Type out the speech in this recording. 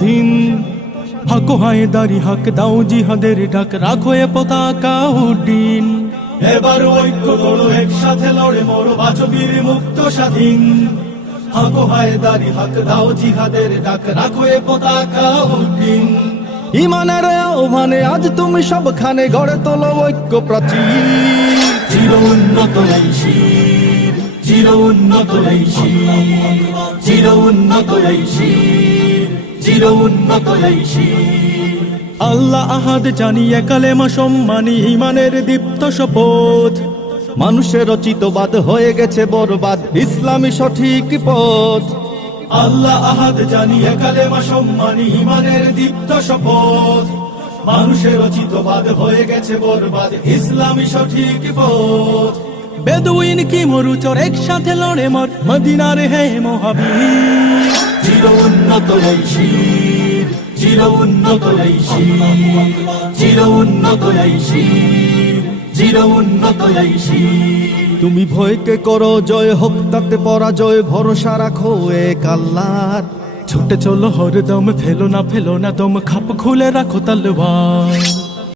স্বাধীন। হাকো হায়দারি হাক দাও জিহাদের ডাক, রাখো এ পতাকা উড্ডীন। এবার ঐক্য করো, একসাথে লড়ে মরো, বাঁচো বীর মুক্ত স্বাধীন। হাকো হায়দারি হাক দাও জিহাদের ডাক, রাখো এ পতাকা উড্ডীন। ইমানের আহ্বানে আজ তুমি সবখানে গড়ে তোলো ঐক্য প্রাচীর। চির উন্নত এই শির, চির উন্নত এই শির, চির উন্নত এই শির, চির উন্নত এই শির। আল্লাহ আহাদ জানিয়ে কালেমা সম্মানী, ইমানের দীপ্ত শপথ। মানুষের রচিতবাদ হয়ে গেছে বরবাদ, ইসলামী সঠিক পথ। আল্লাহ আহাদ জানিয়ে কালেমা সম্মানী, ইমানের দীপ্ত শপথ। মানুষের রচিতবাদ হয়ে গেছে বরবাদ, ইসলামী সঠিক পথ। বেদুইন কি মরুচর একসাথে লড়ে মর, মদিনার হে মহাবীর। চির উন্নত এই শির, চির উন্নত এই শির, চির উন্নত এই শির, চির উন্নত এই শির। তুমি ভয়কে করো জয়, হোক তাতে পরাজয়, ভরসা রাখো এক আল্লাহর। ছুটে চলো হরদম, ফেলো না দম, খাপ খুলে রাখো তলোয়ার।